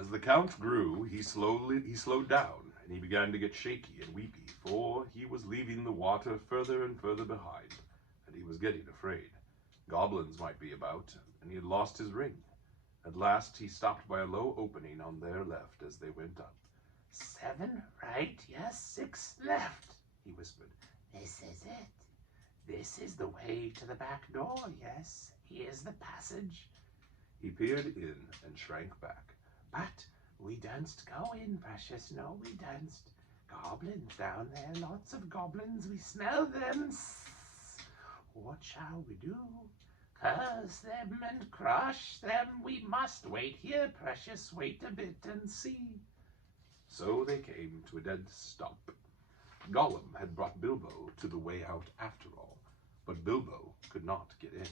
As the Count grew, he slowed down, and he began to get shaky and weepy, for he was leaving the water further and further behind, and he was getting afraid. Goblins might be about, and he had lost his ring. At last he stopped by a low opening on their left as they went up. 7 right, yes, 6 left, he whispered. This is it. This is the way to the back door, yes. Here's the passage. He peered in and shrank back. But we danc't go in, precious, no, we danc't. Goblins down there, lots of goblins, we smell them. What shall we do? Curse them and crush them. We must wait here, precious, wait a bit and see. So they came to a dead stop. Gollum had brought Bilbo to the way out after all, but Bilbo could not get in.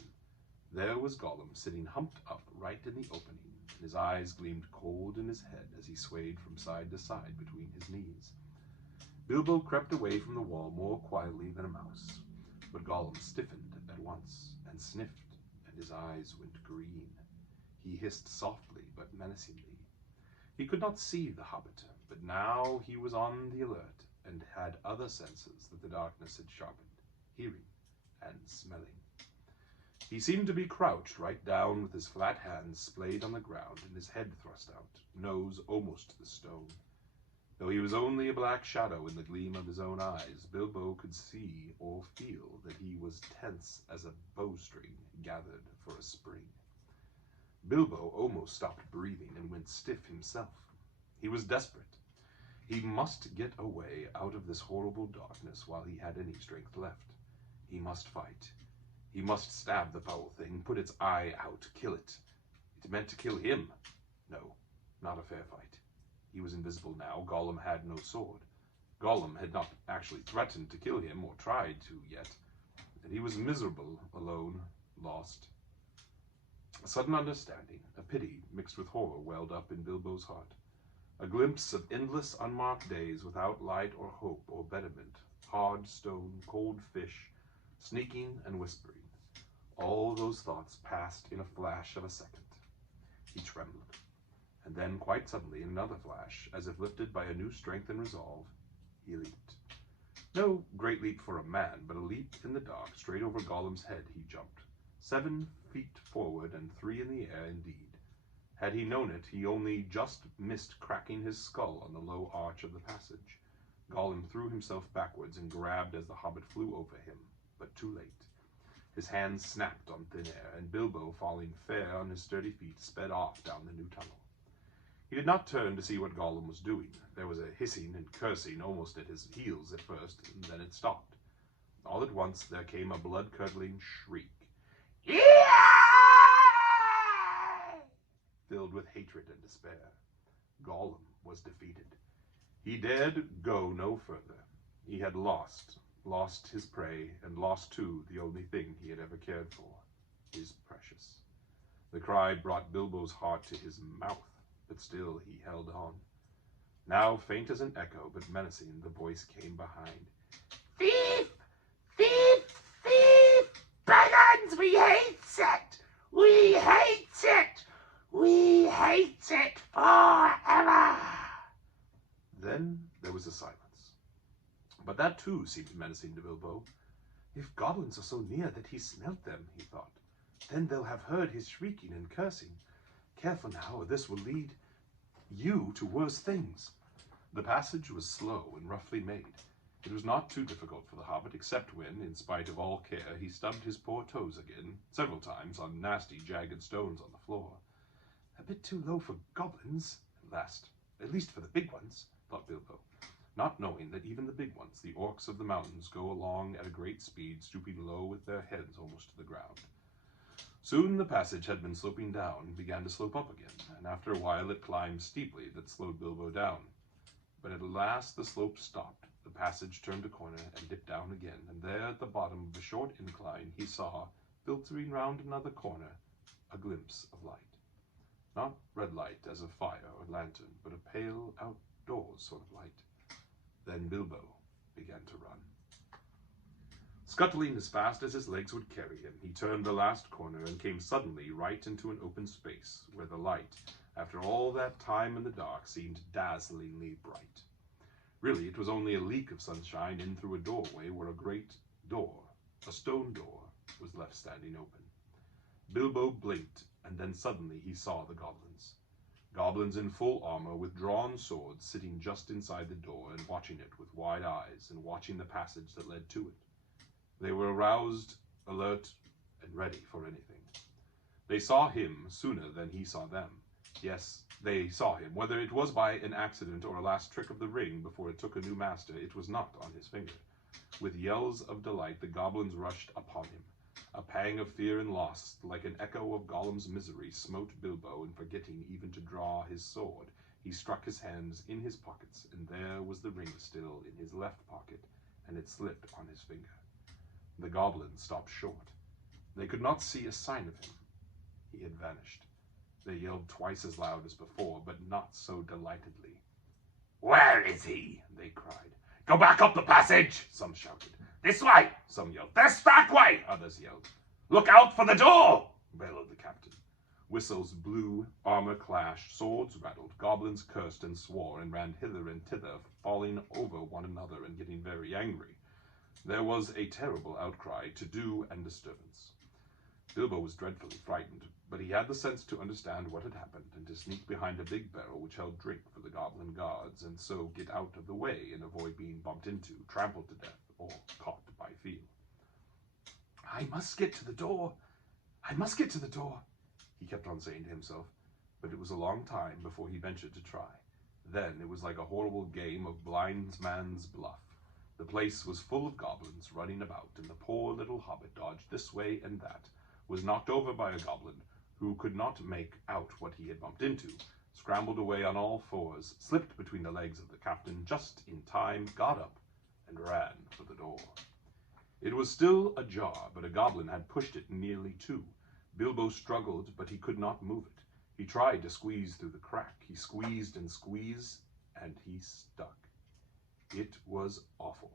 There was Gollum sitting humped up right in the opening, and his eyes gleamed cold in his head as he swayed from side to side between his knees. Bilbo crept away from the wall more quietly than a mouse, but Gollum stiffened at once and sniffed, and his eyes went green. He hissed softly but menacingly. He could not see the Hobbit, but now he was on the alert and had other senses that the darkness had sharpened, hearing and smelling. He seemed to be crouched right down with his flat hands splayed on the ground and his head thrust out, nose almost to the stone. Though he was only a black shadow in the gleam of his own eyes, Bilbo could see or feel that he was tense as a bowstring gathered for a spring. Bilbo almost stopped breathing and went stiff himself. He was desperate. He must get away out of this horrible darkness while he had any strength left. He must fight. He must stab the foul thing, put its eye out, kill it. It meant to kill him. No, not a fair fight. He was invisible now. Gollum had no sword. Gollum had not actually threatened to kill him or tried to yet. And he was miserable, alone, lost. A sudden understanding, a pity mixed with horror welled up in Bilbo's heart. A glimpse of endless unmarked days without light or hope or betterment, hard stone, cold fish, sneaking and whispering. All those thoughts passed in a flash of a second. He trembled. And then, quite suddenly, in another flash, as if lifted by a new strength and resolve, he leaped. No great leap for a man, but a leap in the dark. Straight over Gollum's head he jumped. 7 feet forward and 3 in the air indeed. Had he known it, he only just missed cracking his skull on the low arch of the passage. Gollum threw himself backwards and grabbed as the Hobbit flew over him, but too late. His hands snapped on thin air, and Bilbo, falling fair on his sturdy feet, sped off down the new tunnel. He did not turn to see what Gollum was doing. There was a hissing and cursing almost at his heels at first, and then it stopped. All at once there came a blood-curdling shriek, filled with hatred and despair. Gollum was defeated. He dared go no further. He had lost his prey, and lost, too, the only thing he had ever cared for, his precious. The cry brought Bilbo's heart to his mouth, but still he held on. Now, faint as an echo, but menacing, the voice came behind. Thief! Thief! Thief! Brigands! We hate it! We hate it! We hate it forever! Then there was a silence. But that too seemed menacing to Bilbo. If goblins are so near that he smelt them, he thought, then they'll have heard his shrieking and cursing. Careful now, or this will lead you to worse things. The passage was slow and roughly made. It was not too difficult for the Hobbit, except when, in spite of all care, he stubbed his poor toes again, several times, on nasty, jagged stones on the floor. A bit too low for goblins, at least for the big ones, thought Bilbo, not knowing that even the big ones, the orcs of the mountains, go along at a great speed, stooping low with their heads almost to the ground. Soon the passage had been sloping down and began to slope up again, and after a while it climbed steeply that slowed Bilbo down. But at last the slope stopped, the passage turned a corner and dipped down again, and there at the bottom of a short incline he saw, filtering round another corner, a glimpse of light. Not red light as of fire or lantern, but a pale outdoors sort of light. Then Bilbo began to run. Scuttling as fast as his legs would carry him, he turned the last corner and came suddenly right into an open space where the light, after all that time in the dark, seemed dazzlingly bright. Really, it was only a leak of sunshine in through a doorway where a great door, a stone door, was left standing open. Bilbo blinked, and then suddenly he saw the goblins. Goblins in full armor with drawn swords sitting just inside the door and watching it with wide eyes and watching the passage that led to it. They were aroused, alert, and ready for anything. They saw him sooner than he saw them. Yes, they saw him. Whether it was by an accident or a last trick of the ring before it took a new master, it was not on his finger. With yells of delight, the goblins rushed upon him. A pang of fear and loss, like an echo of Gollum's misery, smote Bilbo, and forgetting even to draw his sword, he struck his hands in his pockets, and there was the ring still in his left pocket, and it slipped on his finger. The goblins stopped short. They could not see a sign of him. He had vanished. They yelled twice as loud as before, but not so delightedly. "Where is he?" they cried. "Go back up the passage," Some shouted. "This way," Some yelled. "This back way," Others yelled. "Look out for the door," bellowed the captain. Whistles blew, armor clashed, swords rattled, goblins cursed and swore and ran hither and thither, falling over one another and getting very angry. There was a terrible outcry, to-do, and disturbance. Bilbo was dreadfully frightened, but he had the sense to understand what had happened and to sneak behind a big barrel which held drink for the goblin guards, and so get out of the way and avoid being bumped into, trampled to death, or caught by fear. "I must get to the door. I must get to the door," he kept on saying to himself, but it was a long time before he ventured to try. Then it was like a horrible game of blind man's bluff. The place was full of goblins running about, and the poor little hobbit dodged this way and that, was knocked over by a goblin who could not make out what he had bumped into, scrambled away on all fours, slipped between the legs of the captain just in time, got up, and ran for the door. It was still ajar, but a goblin had pushed it nearly to. Bilbo struggled, but he could not move it. He tried to squeeze through the crack. He squeezed and squeezed, and he stuck. It was awful.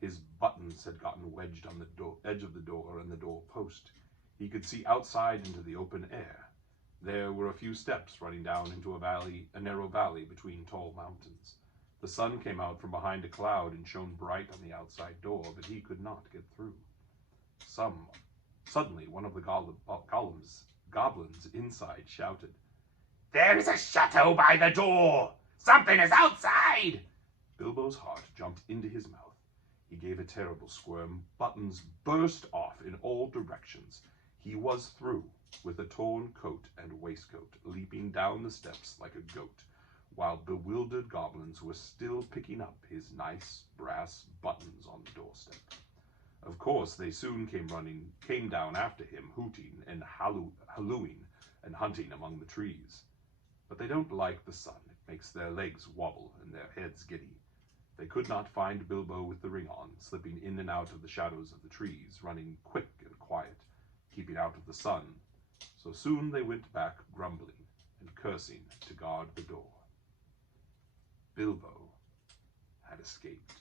His buttons had gotten wedged on the edge of the door and the door post. He could see outside into the open air. There were a few steps running down into a narrow valley between tall mountains. The sun came out from behind a cloud and shone bright on the outside door, but he could not get through. Suddenly, one of the goblins inside shouted, "There is a chateau by the door! Something is outside!" Bilbo's heart jumped into his mouth. He gave a terrible squirm. Buttons burst off in all directions. He was through, with a torn coat and waistcoat, leaping down the steps like a goat, while bewildered goblins were still picking up his nice brass buttons on the doorstep. Of course, they soon came down after him, hooting and hallooing and hunting among the trees. But they don't like the sun. It makes their legs wobble and their heads giddy. They could not find Bilbo with the ring on, slipping in and out of the shadows of the trees, running quick and quiet, keeping out of the sun. So soon they went back grumbling and cursing to guard the door. Bilbo had escaped.